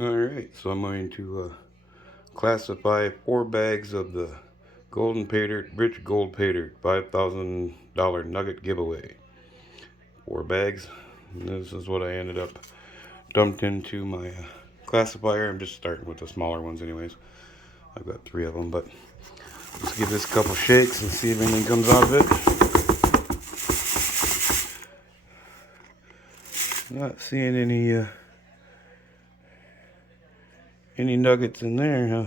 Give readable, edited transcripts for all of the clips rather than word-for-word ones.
Alright, so I'm going to classify 4 bags of the Golden Paydirt, Rich Gold Paydirt, $5,000 nugget giveaway. 4 bags. And this is what I ended up dumped into my classifier. I'm just starting with the smaller ones anyways. I've got 3 of them, but let's give this a couple shakes and see if anything comes out of it. Not seeing any nuggets in there, huh?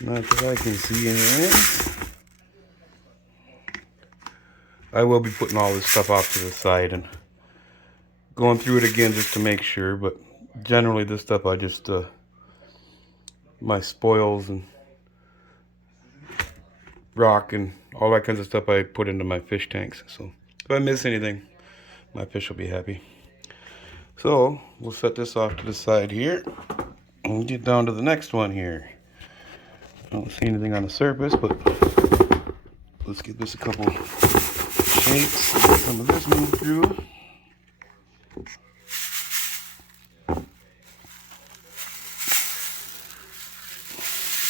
Not that I can see anything. I will be putting all this stuff off to the side and going through it again just to make sure, but generally this stuff I just my spoils and rock and all that kinds of stuff I put into my fish tanks. So if I miss anything, my fish will be happy. So we'll set this off to the side here and get down to the next one here. I don't see anything on the surface, but let's give this a couple shakes and get some of this moved through.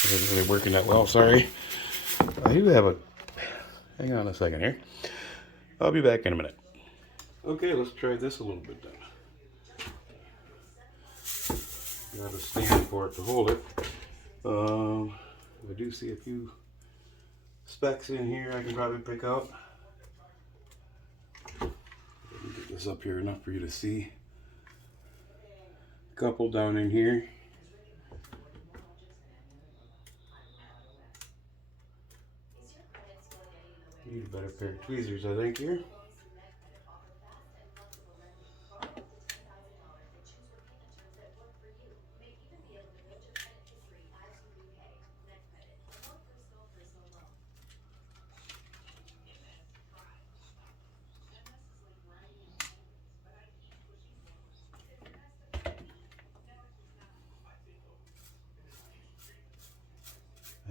It isn't really working that well, sorry. I do have a... Hang on a second here. I'll be back in a minute. Okay, let's try this a little bit then. Got a stand for it to hold it. I do see a few specks in here I can probably pick out. Let me get this up here enough for you to see. A couple down in here. Need a better pair of tweezers, I think, here.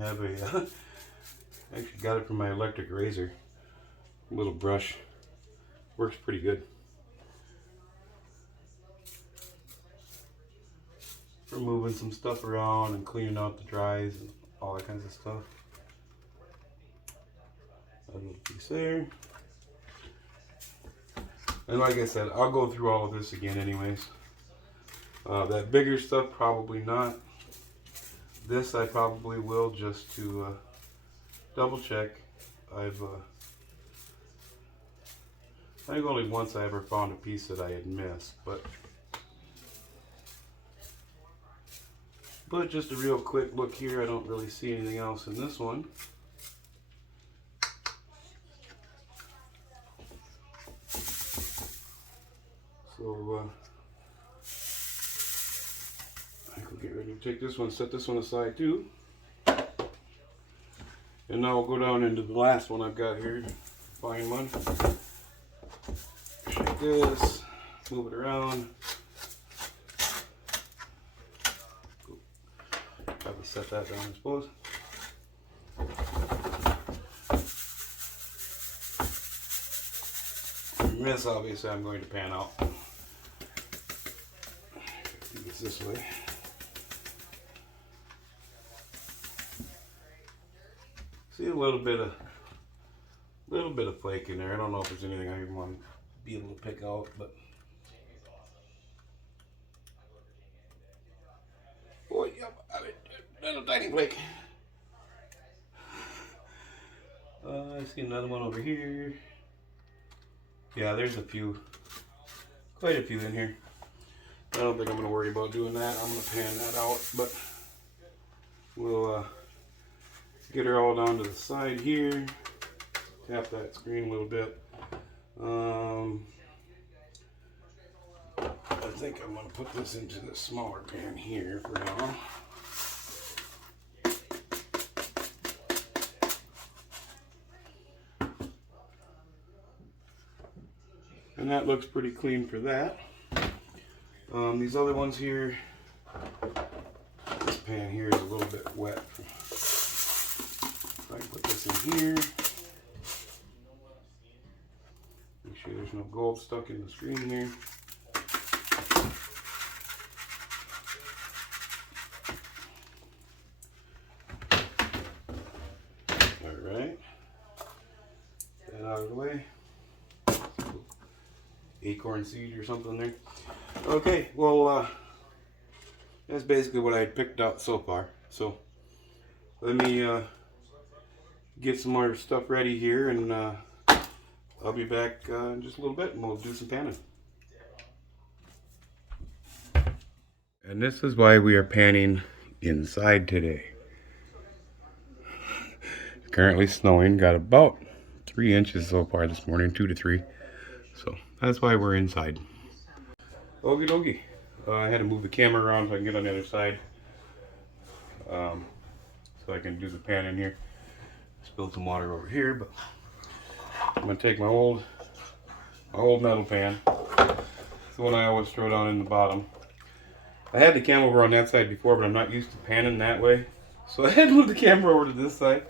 I have a, I actually got it from my electric razor. A little brush. Works pretty good. For moving some stuff around and cleaning out the dries and all that kinds of stuff. A little piece there. And like I said, I'll go through all of this again anyways. That bigger stuff, probably not. This I probably will, just to double check. I think only once I ever found a piece that I had missed, but just a real quick look here, I don't really see anything else in this one. So I think we'll get ready to take this one, set this one aside too. And now we'll go down into the last one I've got here. Find one. Shake this, move it around. Probably set that down, I suppose. And this, obviously, I'm going to pan out. Do this way. See a little bit of flake in there. I don't know if there's anything I even want to be able to pick out, but oh yeah, little tiny flake. I see another one over here. Yeah, there's a few, quite a few in here. I don't think I'm going to worry about doing that. I'm going to pan that out, but we'll get her all down to the side here. Tap that screen a little bit. I think I'm going to put this into the smaller pan here for now. And that looks pretty clean for that. These other ones here, this pan here is a little bit wet. If I can put this in here, make sure there's No gold stuck in the screen there. Alright. That out of the way. Acorn seed or something there. Okay, well, that's basically what I picked out so far. So, let me get some more stuff ready here, and I'll be back in just a little bit, and we'll do some panning. And this is why we are panning inside today. It's currently snowing, got about 3 inches so far this morning, 2 to 3. So that's why we're inside. Okie dokie. I had to move the camera around so I can get on the other side. So I can do the panning here. Spilled some water over here, but I'm gonna take my old metal pan. It's the one I always throw down in the bottom. I had the cam over on that side before, but I'm not used to panning that way, so I had to move the camera over to this side.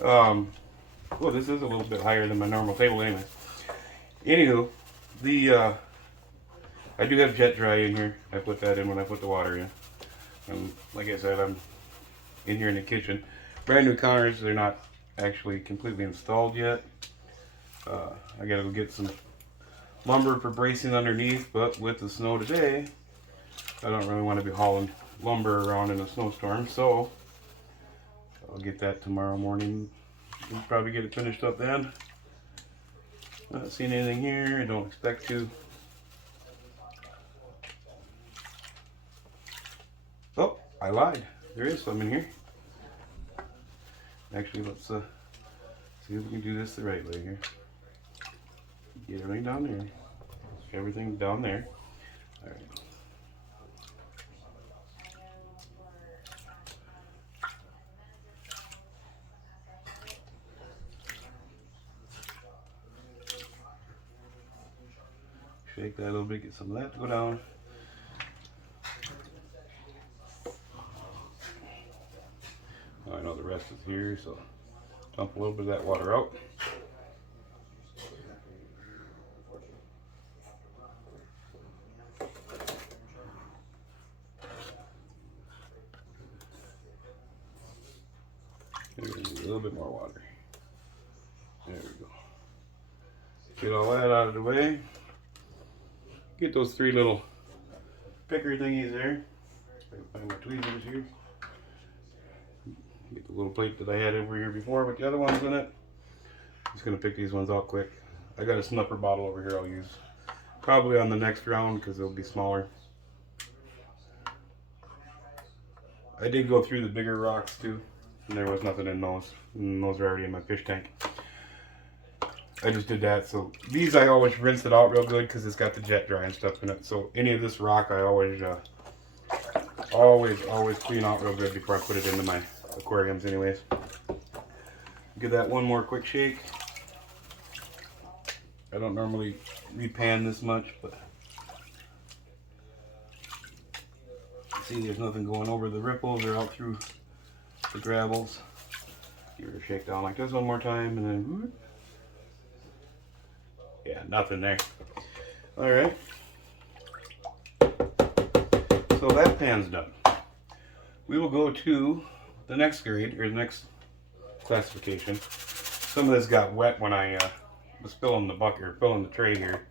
Well, this is a little bit higher than my normal table anyway. Anywho, I do have jet dry in here. I put that in when I put the water in. And like I said, I'm in here in the kitchen. Brand new counters, they're not actually completely installed yet. I gotta go get some lumber for bracing underneath, but with the snow today, I don't really want to be hauling lumber around in a snowstorm, so I'll get that tomorrow morning. We'll probably get it finished up then. Not seeing anything here, I don't expect to. Oh, I lied. There is some in here. Actually, let's see if we can do this the right way here. Get everything down there. Everything down there. All right. Shake that a little bit, get some of that to go down. I know the rest is here, so dump a little bit of that water out. There's a little bit more water. There we go. Get all that out of the way. Get those 3 little picker thingies there. I can find my tweezers here. Get the little plate that I had over here before with the other ones in it. I'm just going to pick these ones out quick. I got a snuffer bottle over here I'll use probably on the next round because they'll be smaller. I did go through the bigger rocks too, and there was nothing in those. And those are already in my fish tank. I just did that. So these I always rinse it out real good because it's got the jet dry and stuff in it. So any of this rock I always clean out real good before I put it into my aquariums anyways. Give that one more quick shake. I don't normally repan this much, but see there's nothing going over the ripples or out through the gravels. Give it a shake down like this one more time, and then whoop. Yeah, nothing there. Alright. So that pan's done. We will go to the next grade, or the next classification. Some of this got wet when I was filling the bucket, or filling the tray here.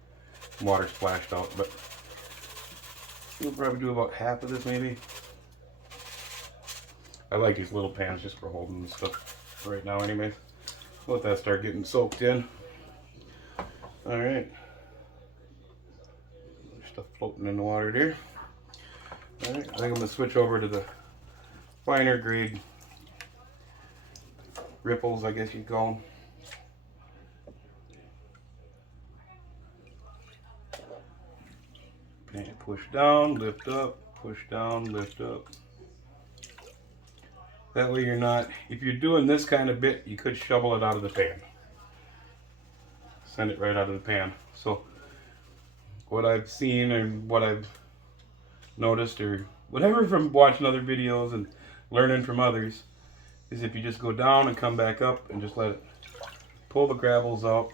Water splashed out, but we'll probably do about half of this maybe. I like these little pans just for holding stuff right now anyways. Let that start getting soaked in. Alright. Stuff floating in the water there. Alright, I think I'm going to switch over to the finer grade ripples, I guess you'd call them. And push down, lift up, push down, lift up. That way you're not, if you're doing this kind of bit, you could shovel it out of the pan. Send it right out of the pan. So what I've seen and what I've noticed or whatever from watching other videos and learning from others is if you just go down and come back up and just let it pull the gravels out.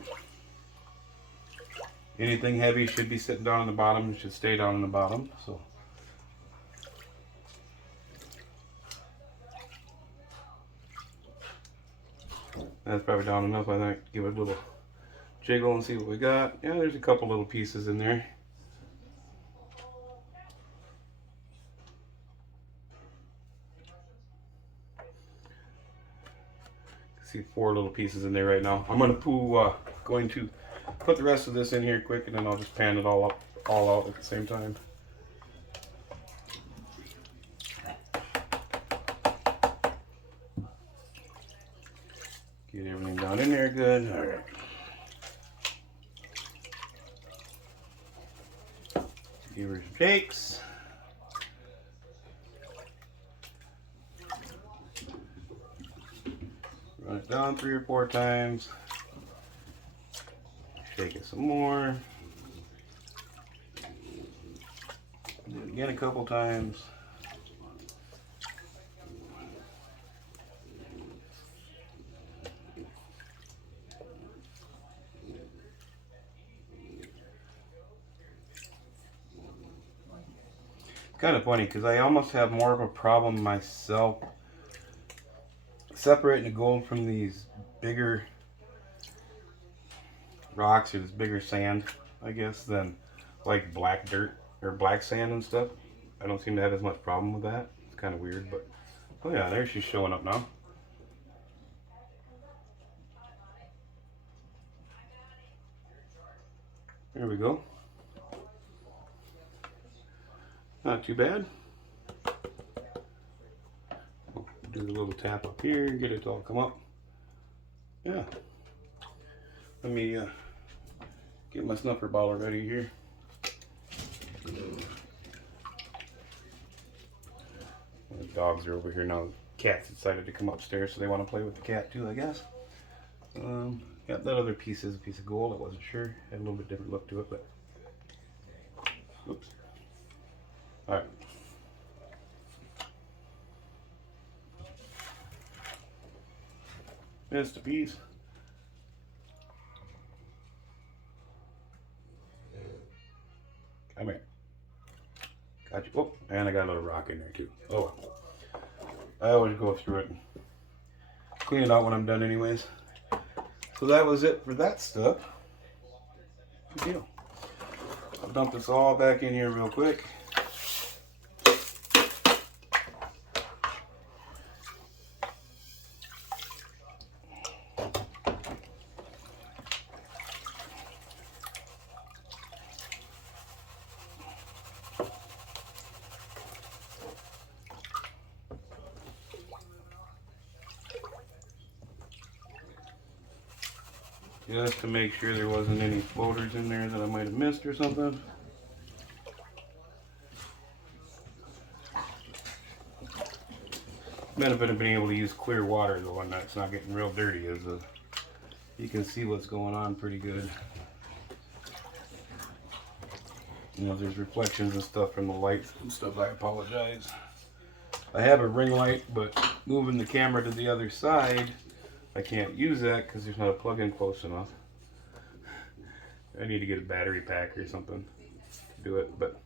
Anything heavy should be sitting down on the bottom. It should stay down on the bottom. So that's probably down enough. I think. Give it a little jiggle and see what we got. Yeah, there's a couple little pieces in there. See 4 little pieces in there right now. I'm going to put the rest of this in here quick, and then I'll just pan it all out at the same time. Get everything down in there good. All right. Give her some shakes. Run it down 3 or 4 times. Shake it some more. Do it again a couple times. It's kind of funny because I almost have more of a problem myself separating the gold from these bigger rocks or this bigger sand, I guess, than like black dirt or black sand and stuff. I don't seem to have as much problem with that. It's kind of weird, but oh yeah, there she's showing up now. There we go. Not too bad. Do a little tap up here, get it to all come up. Yeah. Let me get my snuffer bottle ready here. The dogs are over here now. The cat's decided to come upstairs, so they want to play with the cat too, I guess. Got that other piece is a piece of gold. I wasn't sure. Had a little bit different look to it, but oops. All right. Just a piece. Come here. Got you. Oh, and I got a little rock in there too. Oh, I always go through it and clean it out when I'm done anyways. So that was it for that stuff. Good deal. I'll dump this all back in here real quick. Just to make sure there wasn't any floaters in there that I might have missed or something. Benefit of being able to use clear water though, and that's not getting real dirty, is you can see what's going on pretty good. You know, there's reflections and stuff from the lights and stuff. I apologize. I have a ring light, but moving the camera to the other side, I can't use that because there's not a plug-in close enough. I need to get a battery pack or something to do it, but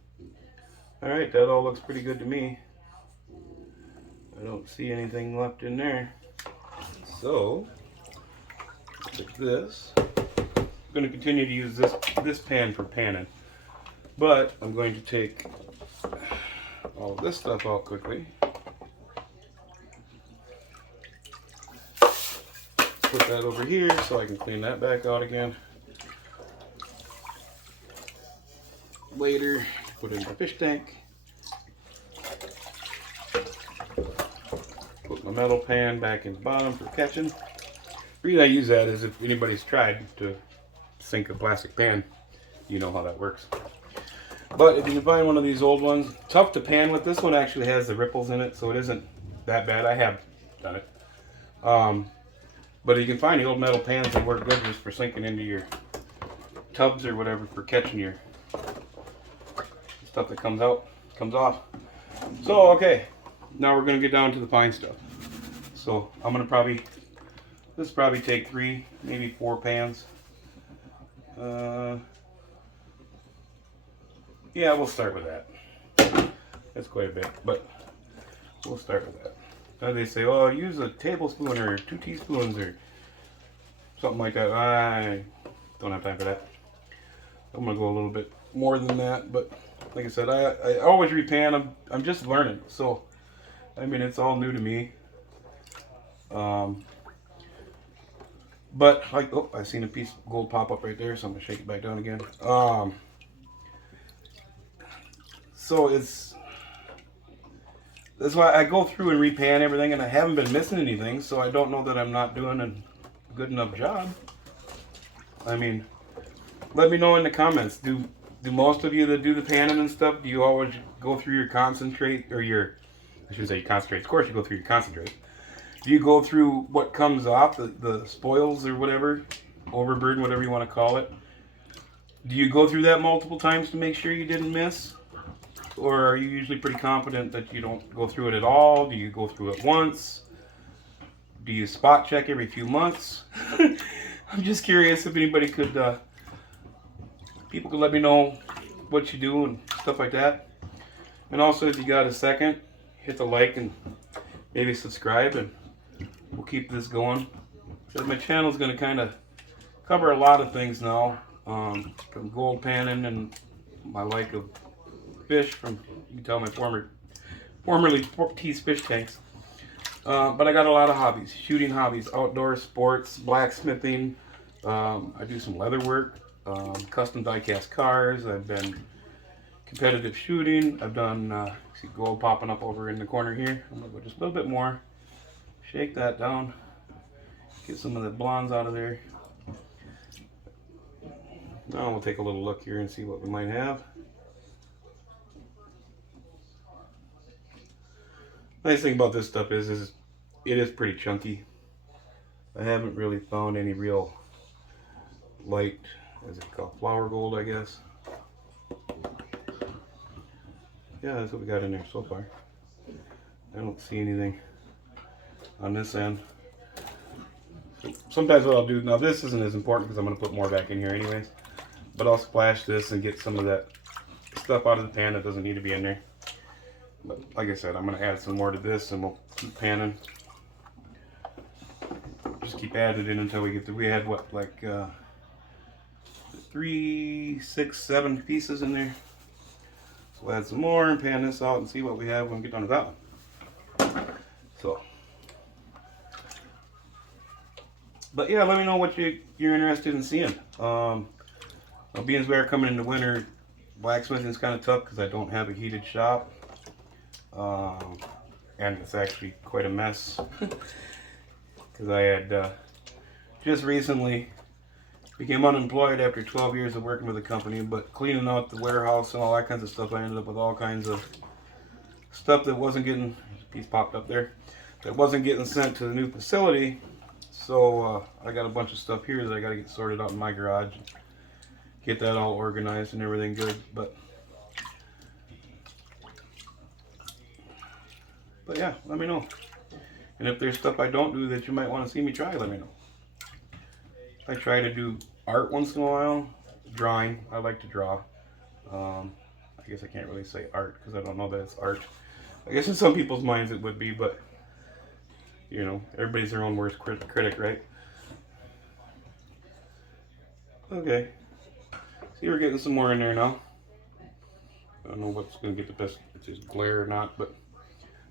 alright, that all looks pretty good to me. I don't see anything left in there. So, take this. I'm going to continue to use this pan for panning, but I'm going to take all of this stuff out quickly. Put that over here so I can clean that back out again. Later, put it in my fish tank. Put my metal pan back in the bottom for catching. The reason I use that is if anybody's tried to sink a plastic pan, you know how that works. But if you can find one of these old ones, tough to pan with. This one actually has the ripples in it, so it isn't that bad. I have done it. But you can find the old metal pans that work good just for sinking into your tubs or whatever for catching your stuff that comes off. So, okay, now we're going to get down to the fine stuff. So I'm going to this probably take 3, maybe 4 pans. Yeah, we'll start with that. That's quite a bit, but we'll start with that. Now they say, oh, use a tablespoon or 2 teaspoons or something like that. I don't have time for that. I'm gonna go a little bit more than that, but like I said, I always repan. I'm just learning, so I mean it's all new to me. But like, oh, I seen a piece of gold pop up right there, so I'm gonna shake it back down again. So that's why I go through and repan everything, and I haven't been missing anything, so I don't know that I'm not doing a good enough job. I mean, let me know in the comments. Do most of you that do the panning and stuff, do you always go through your concentrate, or your, I should say concentrate, of course you go through your concentrate. Do you go through what comes off, the spoils or whatever, overburden, whatever you want to call it? Do you go through that multiple times to make sure you didn't miss? Or are you usually pretty confident that you don't go through it at all? Do you go through it once? Do you spot check every few months? I'm just curious if anybody could, people could let me know what you do and stuff like that. And also, if you got a second, hit the like and maybe subscribe, and we'll keep this going. Because my channel is going to kind of cover a lot of things now, from gold panning and my like of fish from, you can tell, my formerly teased fish tanks. But I got a lot of hobbies, shooting hobbies, outdoor sports, blacksmithing. I do some leather work, custom die-cast cars. I've been competitive shooting. I've done, see gold popping up over in the corner here. I'm going to go just a little bit more. Shake that down. Get some of the blondes out of there. Now we'll take a little look here and see what we might have. Nice thing about this stuff is it is pretty chunky. I haven't really found any real light, as it's called, flower gold, I guess. Yeah, that's what we got in there so far. I don't see anything on this end. Sometimes what I'll do, now this isn't as important because I'm going to put more back in here anyways, but I'll splash this and get some of that stuff out of the pan that doesn't need to be in there. But like I said, I'm going to add some more to this and we'll keep panning. Just keep adding it in until we get to, we had what, like 3, 6, 7 pieces in there. So we'll add some more and pan this out and see what we have when we get done with that one. So, but yeah, let me know what you're interested in seeing. Being as we are coming into winter, blacksmithing is kind of tough because I don't have a heated shop. And it's actually quite a mess because I had just recently became unemployed after 12 years of working with a company, but cleaning out the warehouse and all that kinds of stuff, I ended up with all kinds of stuff that wasn't getting, there's a piece popped up there, that wasn't getting sent to the new facility. So I got a bunch of stuff here that I got to get sorted out in my garage, get that all organized and everything good. But yeah, let me know. And if there's stuff I don't do that you might want to see me try, let me know. I try to do art once in a while. Drawing, I like to draw. I guess I can't really say art because I don't know that it's art. I guess in some people's minds it would be, but you know, everybody's their own worst critic, right? Okay. See, we're getting some more in there now. I don't know what's going to get the best, if it's glare or not, but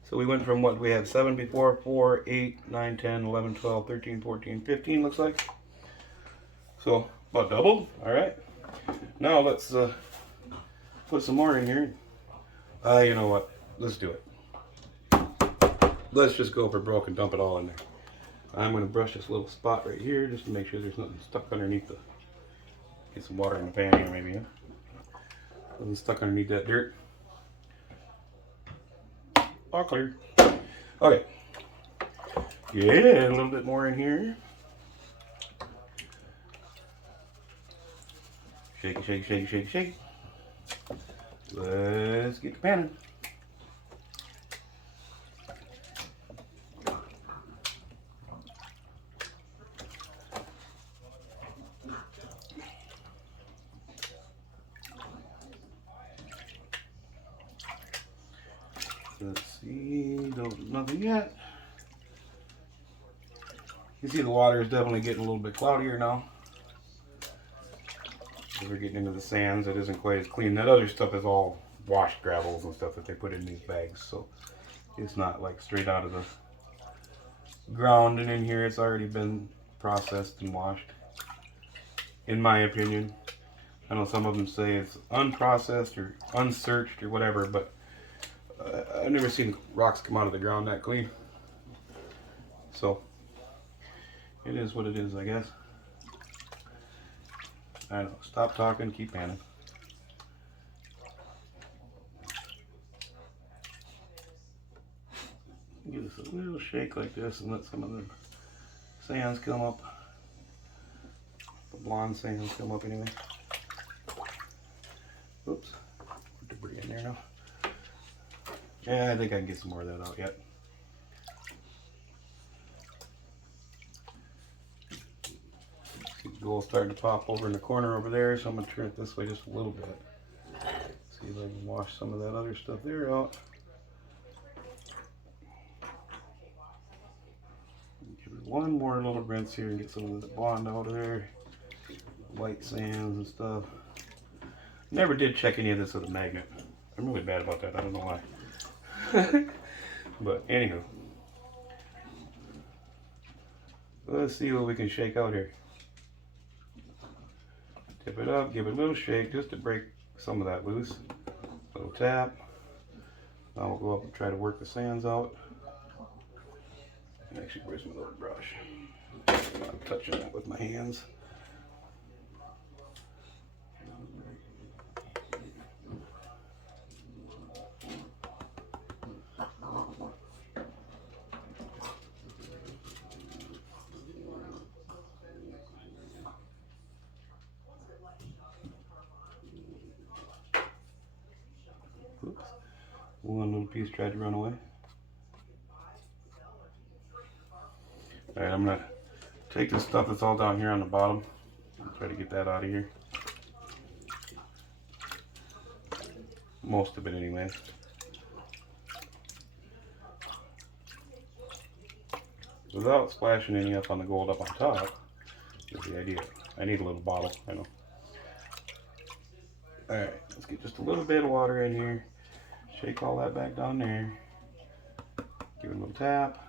so we went from what we had 7 before, 4, 8, 9, 10, 11, 12, 13, 14, 15 looks like. So about doubled. All right. Now let's put some more in here. You know what? Let's do it. Let's just go for broke and dump it all in there. I'm going to brush this little spot right here just to make sure there's nothing stuck underneath the, get some water in the pan here maybe. Nothing stuck underneath that dirt. All clear. Okay. Yeah, a little bit more in here. Shake it, shake it, shake it, shake it, shake it. Let's get the panning. Still nothing yet. You see the water is definitely getting a little bit cloudier now. As we're getting into the sands, it isn't quite as clean. That other stuff is all washed gravels and stuff that they put in these bags, so it's not like straight out of the ground and in here. It's already been processed and washed, in my opinion. I know some of them say it's unprocessed or unsearched or whatever, but I've never seen rocks come out of the ground that clean. So it is what it is, I guess. I don't know. Stop talking, keep panning. Give this a little shake like this and let some of the sands come up. The blonde sands come up anyway. Oops. Put debris in there now. Yeah, I think I can get some more of that out yet. Gold starting to pop over in the corner over there, so I'm going to turn it this way just a little bit. See if I can wash some of that other stuff there out. Give it one more little rinse here and get some of the blonde out of there. White sands and stuff. Never did check any of this with a magnet. I'm really bad about that. I don't know why. But anywho, let's see what we can shake out here. Tip it up, give it a little shake just to break some of that loose. A little tap. Now we'll go up and try to work the sands out. Actually, where's my little brush? I'm not touching that with my hands. Oops. One little piece tried to run away. Alright, I'm going to take this stuff that's all down here on the bottom and try to get that out of here. Most of it anyways. Without splashing any up on the gold up on top is the idea. I need a little bottle, I know. Alright, let's get just a little bit of water in here. Shake all that back down there. Give it a little tap.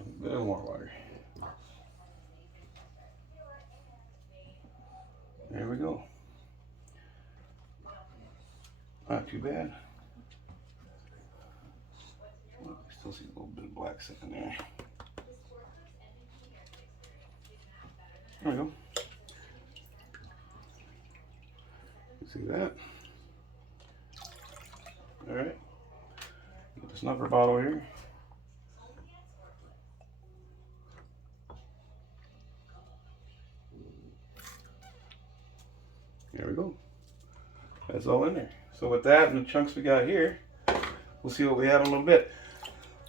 A bit more water. There we go. Not too bad. Oh, I still see a little bit of black sitting there. There we go. See that? Alright. Get the snuffer bottle here. There we go. That's all in there. So with that and the chunks we got here, we'll see what we have in a little bit.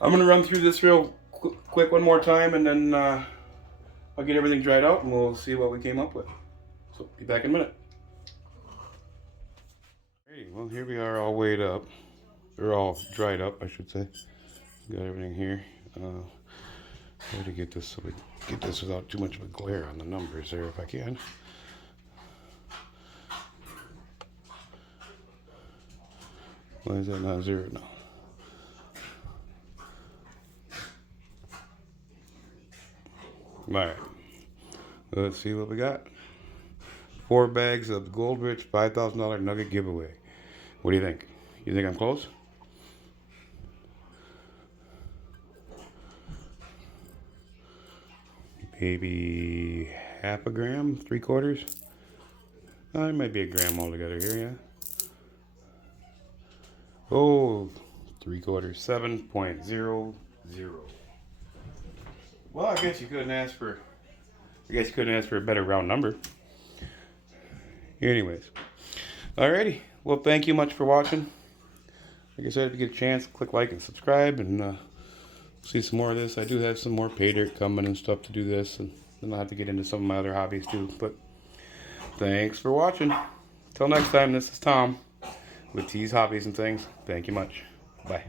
I'm going to run through this real quick one more time, and then I'll get everything dried out and we'll see what we came up with. So be back in a minute. Hey, well, here we are all weighed up. They're all dried up, I should say. Got everything here. Try to get this so we get this without too much of a glare on the numbers there if I can. Why is that not 0 now? Alright. Let's see what we got. 4 bags of Goldrich $5,000 nugget giveaway. What do you think? You think I'm close? Maybe half a gram, 3/4. It might be a gram altogether here, yeah. Oh, 3/4, 7.00. Well, I guess you couldn't ask for a better round number. Anyways, alrighty. Well, thank you much for watching. Like I said, if you get a chance, click like and subscribe, and see some more of this. I do have some more pay dirt coming and stuff to do this, and then I'll have to get into some of my other hobbies too. But thanks for watching. Till next time, this is Tom. with teas, hobbies, and things. Thank you much. Bye.